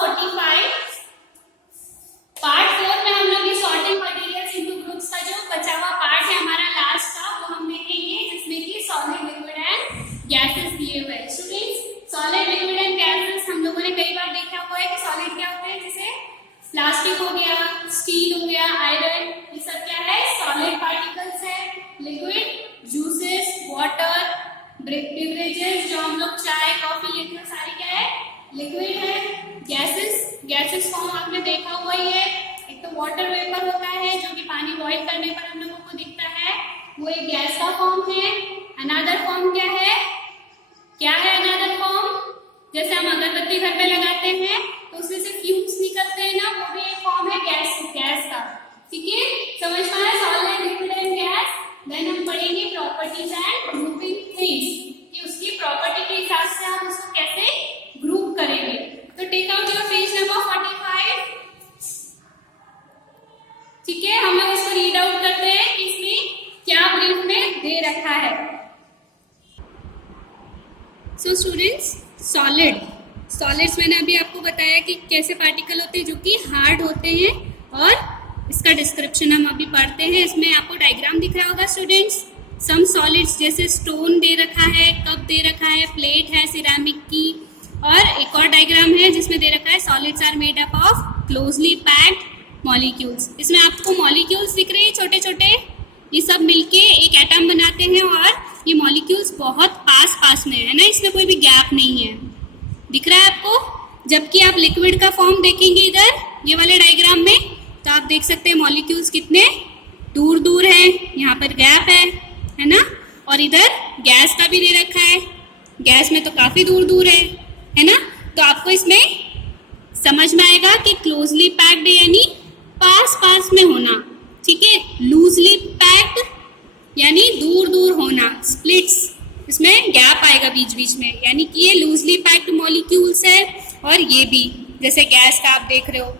45 part 4 में हम लोग ये सॉर्टिंग मटेरियल्स इनटू ग्रुप्स का जो बचा हुआ पार्ट है हमारा लास्ट का वो हम देखेंगे, जिसमें कि सॉलिड, लिक्विड एंड गैसेस दिए हुए हैं। Students, solid, liquid and gases हम लोगों ने कई बार देखा हुआ है कि सॉलिड क्या होता है, जैसे प्लास्टिक हो गया, स्टील हो गया, आयरन, ये सब क्या है, सॉलिड पार्टिकल्स है। लिक्विड जूसेस, वाटर, बेवरेजेस जो हम लोग चाय, कॉफी लेते हैं, सारी क्या है, लिक्विड है। गैसेस फॉर्म आपने देखा हुआ ही है, एक तो वाटर वेपर होता है जो कि पानी बॉईल करने पर हम लोगों को दिखता है, वो एक गैस का फॉर्म है। अनदर फॉर्म क्या है, अनदर फॉर्म, जैसे हम अगरबत्ती घर पे लगाते हैं तो उसमें से फ्यूम्स निकलते हैं ना, वो भी एक फॉर्म है गैस का। ठीक है, समझ में आया, solid, liquid and gas. Then हम पढ़ेंगे प्रॉपर्टीज एंड ग्रुपिंग थिंग्स, कि उसकी प्रॉपर्टी के हिसाब से हम उसको कैसे ग्रुप करेंगे। तो take out your page number 45। ठीक है, हम लोग इसको रीड आउट करते हैं कि इसमें क्या ब्रीफ में दे रखा है। सो स्टूडेंट्स, सॉलिड्स मैंने अभी आपको बताया कि कैसे पार्टिकल होते हैं जो कि हार्ड होते हैं, और इसका डिस्क्रिप्शन हम अभी पढ़ते हैं। इसमें आपको डायग्राम दिख रहा होगा स्टूडेंट्स। सम सॉलिड्स जैसे स्टोन दे रखा है, कप दे रखा है, प्लेट है सिरामिक की, और एक और डायग्राम है जिसमें दे रखा है solids are made up of closely packed molecules. इसमें आपको मॉलिक्यूल्स दिख रहे हैं छोटे छोटे, ये सब मिलके एक एटम बनाते हैं, और ये मॉलिक्यूल्स बहुत पास में है ना, इसमें कोई भी गैप नहीं है, दिख रहा है आपको। जबकि आप लिक्विड का फॉर्म देखेंगे इधर ये वाले डायग्राम में, तो आप देख सकते हैं मॉलिक्यूल्स कितने दूर है, यहाँ पर गैप है ना। और इधर गैस का भी दे रखा है, गैस में तो काफी दूर है ना। तो आपको इसमें समझ में आएगा कि क्लोजली पैक्ड यानी पास में होना, ठीक है। लूजली पैक्ड यानी दूर होना, स्प्लिट्स, इसमें गैप आएगा बीच में, यानी कि ये लूजली पैक्ड मॉलिक्यूल्स है। और ये भी जैसे गैस का आप देख रहे हो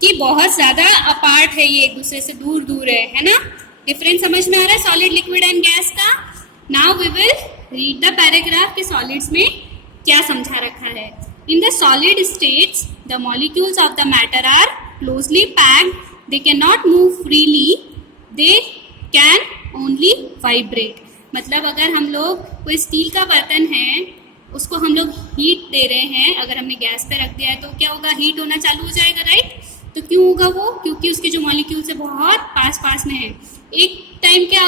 कि बहुत ज्यादा अपार्ट है, ये एक दूसरे से दूर है ना। डिफरेंस समझ में आ रहा है सॉलिड, लिक्विड एंड गैस का। Now we will read the paragraph के सॉलिड्स में क्या समझा रखा है। In the solid states the molecules of the matter are closely packed, they can not move freely, they can only vibrate. मतलब अगर हम लोग कोई स्टील का बर्तन है, उसको हम लोग हीट दे रहे हैं, अगर हमने गैस पे रख दिया है तो क्या होगा, हीट होना चालू हो जाएगा, राइट। तो क्यों होगा वो, क्योंकि उसके जो मॉलिक्यूल्स है बहुत पास में है। एक टाइम क्या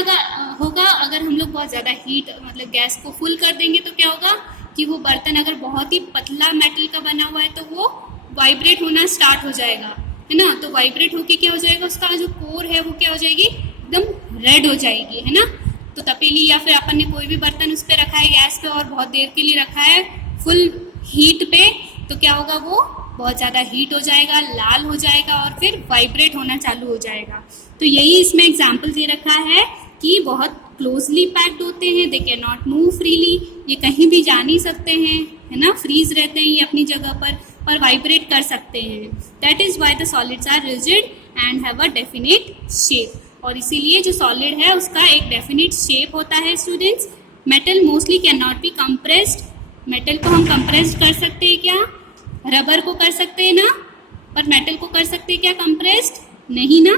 होगा अगर हम लोग बहुत ज़्यादा हीट मतलब गैस को फुल कर देंगे तो क्या होगा कि वो बर्तन अगर बहुत ही पतला मेटल का बना हुआ है तो वो वाइब्रेट होना स्टार्ट हो जाएगा, है ना। तो वाइब्रेट होके क्या हो जाएगा, उसका जो कोर है वो क्या हो जाएगी, एकदम रेड हो जाएगी, है ना। तो तपेली या फिर अपन ने कोई भी बर्तन उस पर रखा है गैस पे और बहुत देर के लिए रखा है फुल हीट पे, तो क्या होगा, वो बहुत ज़्यादा हीट हो जाएगा, लाल हो जाएगा और फिर वाइब्रेट होना चालू हो जाएगा। तो यही इसमें एग्जाम्पल दे रखा है कि बहुत क्लोजली पैक्ड होते हैं, दे कैन नॉट मूव फ्रीली, ये कहीं भी जा नहीं सकते हैं, है ना, फ्रीज रहते हैं ये अपनी जगह पर वाइब्रेट कर सकते हैं। That is why the solids are rigid and have a definite shape. और इसीलिए जो सॉलिड है उसका एक डेफिनेट शेप होता है students. Metal mostly can not be compressed, metal को हम कंप्रेस्ड कर सकते हैं क्या, रबर को कर सकते हैं ना, पर मेटल को कर सकते हैं क्या कंप्रेस्ड, नहीं ना।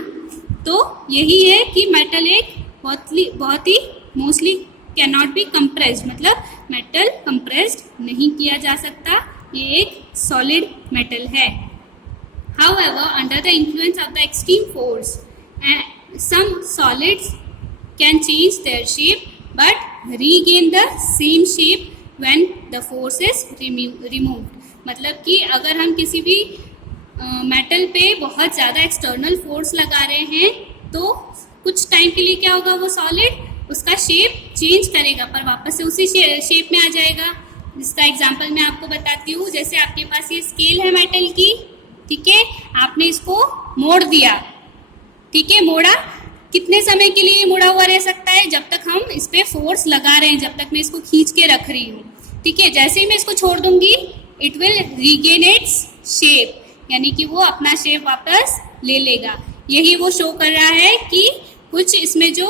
तो यही है कि मेटल एक बहुत ही mostly can not be compressed, मतलब मेटल कंप्रेस्ड नहीं किया जा सकता, ये एक सॉलिड मेटल है। However, under the influence of the extreme force, some solids can change their shape but regain the same shape when the force is removed. मतलब कि अगर हम किसी भी मेटल पे बहुत ज़्यादा एक्सटर्नल फोर्स लगा रहे हैं तो कुछ टाइम के लिए क्या होगा, वो सॉलिड उसका शेप चेंज करेगा पर वापस से उसी शेप में आ जाएगा। जिसका एग्जांपल मैं आपको बताती हूँ, जैसे आपके पास ये स्केल है मेटल की, ठीक है, आपने इसको मोड़ दिया, ठीक है, मोड़ा, कितने समय के लिए मुड़ा हुआ रह सकता है, जब तक हम इस पे फोर्स लगा रहे हैं, जब तक मैं इसको खींच के रख रही हूँ, ठीक है। जैसे ही मैं इसको छोड़ दूंगी it will regain its shape, यानी कि वो अपना शेप वापस ले लेगा। यही वो शो कर रहा है कि कुछ इसमें जो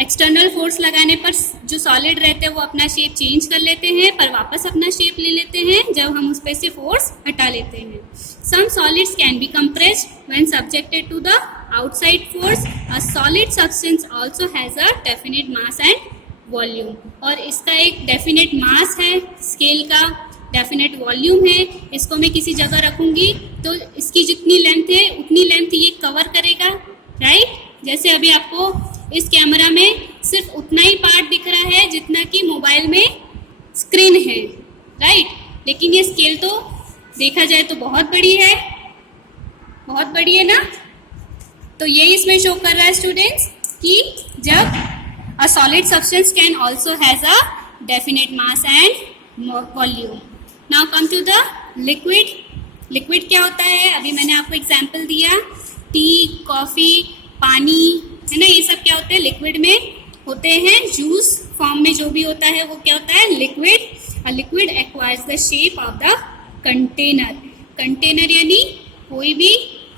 एक्सटर्नल फोर्स लगाने पर जो सॉलिड रहते हैं वो अपना शेप चेंज कर लेते हैं, पर वापस अपना शेप ले लेते हैं जब हम उस पे से फोर्स हटा लेते हैं. Some solids can be compressed when subjected to the outside force. A solid substance also has a definite mass and volume. और इसका एक डेफिनेट मास है, स्केल का डेफिनेट वॉल्यूम है. इसको मैं किसी जगह रखूंगी तो इसकी जितनी लेंथ है उतनी लेंथ ये कवर करेगा, राइट. जैसे अभी आपको इस कैमरा में सिर्फ उतना ही पार्ट दिख रहा है जितना कि मोबाइल में स्क्रीन है, राइट. लेकिन ये स्केल तो देखा जाए तो बहुत बड़ी है, बहुत बड़ी है ना. तो ये इसमें शो कर रहा है स्टूडेंट्स कि जब a solid substance can also has a definite mass and volume. Now come to the liquid. Liquid क्या होता है? अभी मैंने आपको एग्जाम्पल दिया, टी, कॉफी, पानी, है ना, ये सब क्या होते हैं? लिक्विड में होते हैं. जूस फॉर्म में जो भी होता है वो क्या होता है? Liquid. A liquid acquires the shape of the container. Container यानी कोई भी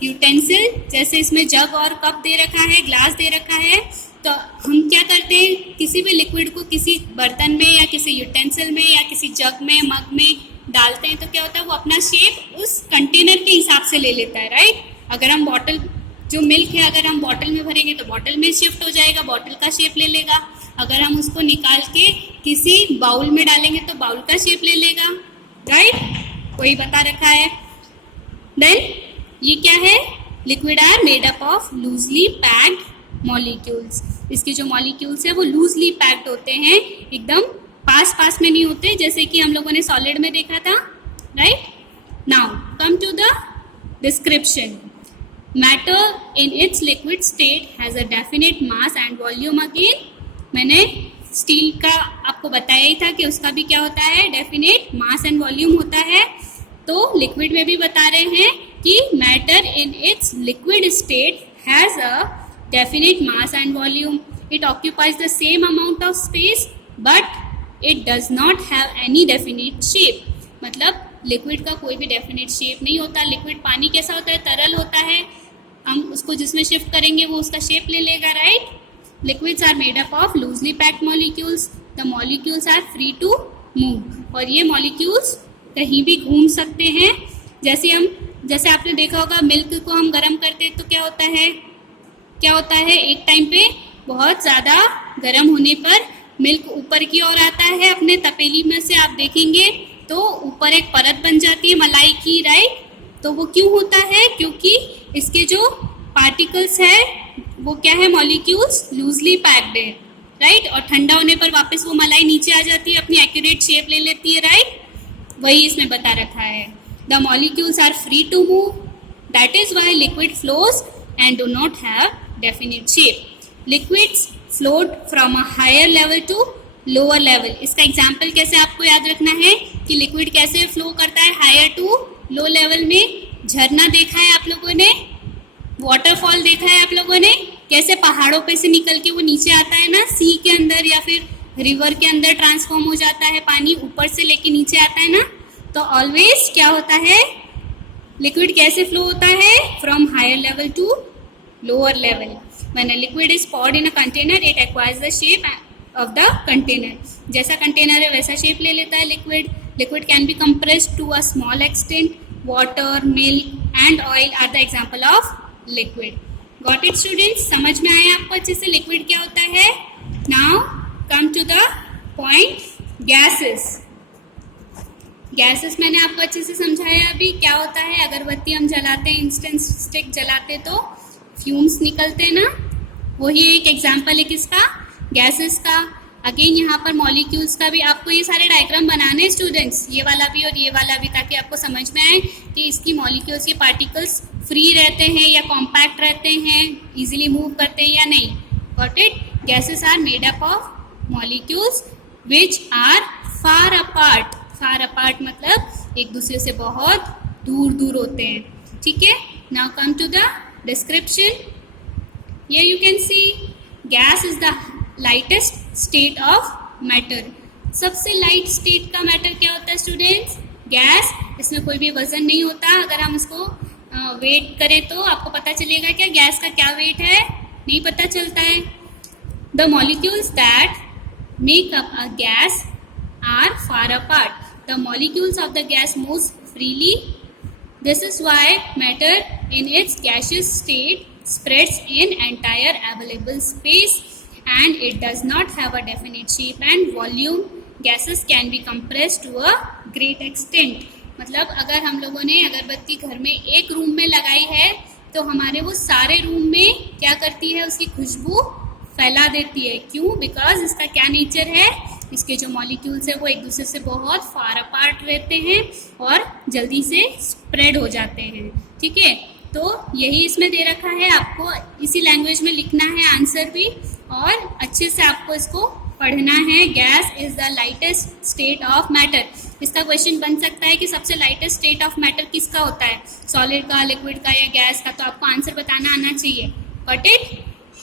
यूटेंसिल, जैसे इसमें जग और कप दे रखा है, ग्लास दे रखा है, तो हम क्या करते हैं, किसी भी लिक्विड को किसी बर्तन में या किसी यूटेंसिल में या किसी जग में, मग में डालते हैं तो क्या होता है, वो अपना शेप उस कंटेनर के हिसाब से ले लेता है, राइट. अगर हम बॉटल, जो मिल्क है अगर हम बॉटल में भरेंगे तो बॉटल में शिफ्ट हो जाएगा, बॉटल का शेप ले लेगा. अगर हम उसको निकाल के किसी बाउल में डालेंगे तो बाउल का शेप ले लेगा, राइट. वही बता रखा है. देन ये क्या है? Liquid are made up of loosely packed molecules. इसके जो मॉलिक्यूल्स है वो लूजली पैक्ड होते हैं, एकदम पास पास में नहीं होते जैसे कि हम लोगों ने सॉलिड में देखा था, right. Now come to the description. Matter in its liquid state has a definite mass and volume again. मैंने स्टील का आपको बताया ही था कि उसका भी क्या होता है? डेफिनेट मास एंड वॉल्यूम होता है. तो लिक्विड में भी बता रहे हैं कि matter in its liquid state has a definite mass and volume. It occupies the same amount of space but it does not have any definite shape. मतलब लिक्विड का कोई भी डेफिनेट शेप नहीं होता. लिक्विड पानी कैसा होता है? तरल होता है. हम उसको जिसमें शिफ्ट करेंगे वो उसका शेप ले लेगा, right. Liquids are made up of loosely packed molecules. The molecules are free to move. और ये मॉलिक्यूल्स कहीं भी घूम सकते हैं. जैसे आपने देखा होगा मिल्क को हम गर्म करते तो क्या होता है? क्या होता है? एक टाइम पे बहुत ज़्यादा गर्म होने पर मिल्क ऊपर की ओर आता है अपने तपेली में से, आप देखेंगे तो ऊपर एक परत बन जाती है मलाई की, राइट. तो वो क्यों होता है? क्योंकि इसके जो पार्टिकल्स है वो क्या है? मॉलिक्यूल्स लूजली पैक्ड है, राइट. और ठंडा होने पर वापस वो मलाई नीचे आ जाती है, अपनी एक्यूरेट शेप ले लेती है, राइट. वही इसमें बता रखा है. The molecules are free to move. That is why liquid flows and do not have definite shape. Liquids float from a higher level to lower level. इसका एग्जाम्पल कैसे आपको याद रखना है कि लिक्विड कैसे फ्लो करता है हायर टू लो लेवल में. झरना देखा है आप लोगों ने, वाटरफॉल देखा है आप लोगों ने, कैसे पहाड़ों पे से निकल के वो नीचे आता है ना, सी के अंदर या फिर रिवर के अंदर ट्रांसफॉर्म हो जाता है, पानी ऊपर से लेके नीचे आता है ना. तो ऑलवेज क्या होता है? लिक्विड कैसे फ्लो होता है? From higher level to lower level. When a liquid is poured in a container it acquires the shape of the container. जैसा कंटेनर है वैसा शेप ले लेता है liquid. Liquid can be compressed to a small extent. Water, milk and oil are the example of liquid. Got it students? समझ में आया आपको अच्छे से लिक्विड क्या होता है? Now come to the point, gases. Gases मैंने आपको अच्छे से समझाया अभी क्या होता है. अगरबत्ती हम जलाते हैं, इंस्टेंट स्टिक जलाते तो फ्यूम्स निकलते हैं ना, वही एक एग्जाम्पल है किसका? गैसेस का. अगेन यहाँ पर मॉलिक्यूल्स का भी आपको ये सारे डायग्राम बनाने हैं स्टूडेंट्स, ये वाला भी और ये वाला भी, ताकि आपको समझ में आए कि इसकी मॉलिक्यूल्स के पार्टिकल्स फ्री रहते हैं या कॉम्पैक्ट रहते हैं, इजीली मूव करते हैं या नहीं. Got it? Gases are made up of molecules which are far apart. Far apart मतलब एक दूसरे से बहुत दूर दूर होते हैं, ठीक है. Now come to the description. Here you can see gas is the lightest state of matter. सबसे लाइट स्टेट का मैटर क्या होता है स्टूडेंट्स? गैस. इसमें कोई भी वजन नहीं होता. अगर हम इसको वेट करें तो आपको पता चलेगा क्या गैस का क्या वेट है? नहीं पता चलता है. The molecules that make up a gas are far apart. The molecules of the gas moves freely. This is why matter in its gaseous state spreads in entire available space and it does not have a definite shape and volume. Gases can be compressed to a great extent. मतलब अगर हम लोगों ने अगरबत्ती घर में एक room में लगाई है तो हमारे वो सारे रूम में क्या करती है, उसकी खुशबू फैला देती है. क्यों? बिकॉज इसका क्या नेचर है, इसके जो मॉलिक्यूल्स है वो एक दूसरे से बहुत फार अपार्ट रहते हैं और जल्दी से स्प्रेड हो जाते हैं. ठीक है, तो यही इसमें दे रखा है. आपको इसी लैंग्वेज में लिखना है आंसर भी और अच्छे से आपको इसको पढ़ना है. Gas is the lightest state of matter. इसका क्वेश्चन बन सकता है कि सबसे लाइटेस्ट स्टेट ऑफ मैटर किसका होता है, सॉलिड का, लिक्विड का या गैस का. तो आपको आंसर बताना आना चाहिए. Got it?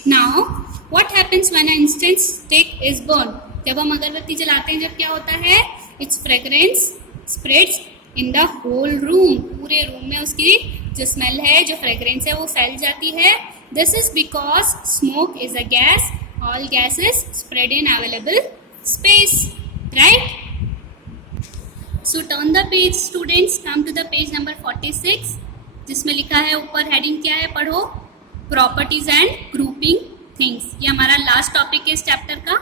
Now what happens when a instant stick is burn. जब हम अगरबत्ती जलाते हैं जब क्या होता है, its fragrance spreads in the whole room. पूरे रूम में उसकी जो स्मेल है, जो फ्रेग्रेंस है वो फैल जाती है. This is because smoke is a gas. All gases spread in available space, right? So turn the page, students. Come to the page number 46, जिसमें लिखा है ऊपर हेडिंग क्या है, पढ़ो. Properties and grouping things. ये हमारा लास्ट टॉपिक है इस चैप्टर का.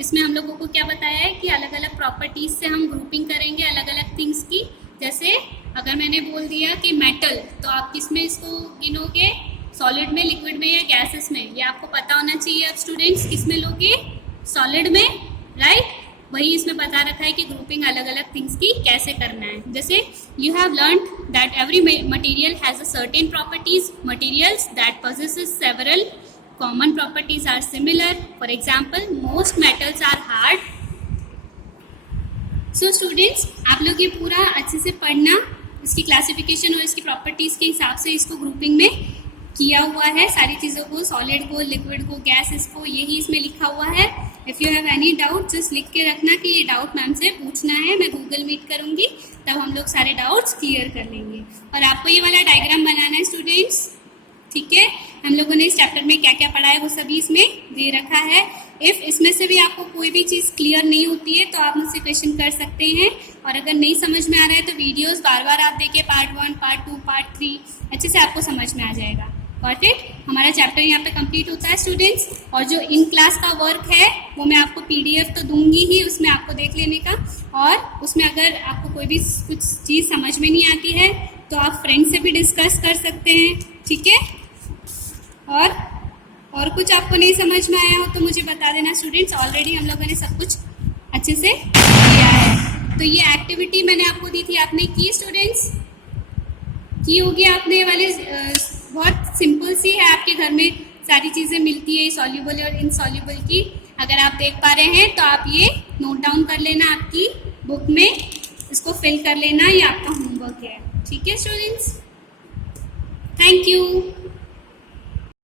इसमें हम लोगों को क्या बताया है कि अलग अलग प्रॉपर्टीज से हम ग्रुपिंग करेंगे अलग अलग थिंग्स की. जैसे अगर मैंने बोल दिया कि मेटल, तो आप किस में इसको गिनोगे, सॉलिड में, लिक्विड में या गैसेस में. ये आपको पता होना चाहिए. अब स्टूडेंट्स किस में लोगे, सॉलिड में, राइट. वही इसमें बता रखा है कि ग्रुपिंग अलग अलग थिंग्स की कैसे करना है. जैसे you have learned that every material has a certain properties. Materials that possesses several common properties are similar. For example, most metals are hard. So students, आप लोग ये पूरा अच्छे से पढ़ना. इसकी क्लासिफिकेशन और इसकी प्रॉपर्टीज के हिसाब से इसको ग्रुपिंग में किया हुआ है. सारी चीज़ों को, सॉलिड को, लिक्विड को, गैसेस को, यही इसमें लिखा हुआ है. If you have any doubt just लिख के रखना कि ये डाउट मैम से पूछना है. मैं गूगल मीट करूँगी, तब हम लोग सारे डाउट्स क्लियर कर लेंगे. और आपको ये वाला डायग्राम बनाना है स्टूडेंट्स. ठीक है, हम लोगों ने इस चैप्टर में क्या क्या पढ़ा है वो सभी इसमें दे रखा है. इफ़ इसमें से भी आपको कोई भी चीज़ क्लियर नहीं होती है तो आप मुझसे क्वेश्चन कर सकते हैं. और अगर नहीं समझ में आ रहा है तो वीडियोस बार बार आप देखिए, पार्ट 1, पार्ट 2, पार्ट 3, अच्छे से आपको समझ में आ जाएगा. Got it? हमारा चैप्टर यहाँ पे कंप्लीट होता है स्टूडेंट्स. और जो इन क्लास का वर्क है वो मैं आपको PDF तो दूंगी ही, उसमें आपको देख लेने का. और उसमें अगर आपको कोई भी कुछ चीज़ समझ में नहीं आती है तो आप फ्रेंड से भी डिस्कस कर सकते हैं. ठीक है, और कुछ आपको नहीं समझ में आया हो तो मुझे बता देना स्टूडेंट्स. ऑलरेडी हम लोगों ने सब कुछ अच्छे से किया है. तो ये एक्टिविटी मैंने आपको दी थी, आपने की स्टूडेंट्स? की होगी आपने. ये वाली बहुत सिंपल सी है, आपके घर में सारी चीज़ें मिलती है सॉल्यूबल और इनसॉल्यूबल की. अगर आप देख पा रहे हैं तो आप ये नोट डाउन कर लेना आपकी बुक में, इसको फिल कर लेना. ये आपका होमवर्क है. ठीक है स्टूडेंट्स, थैंक यू.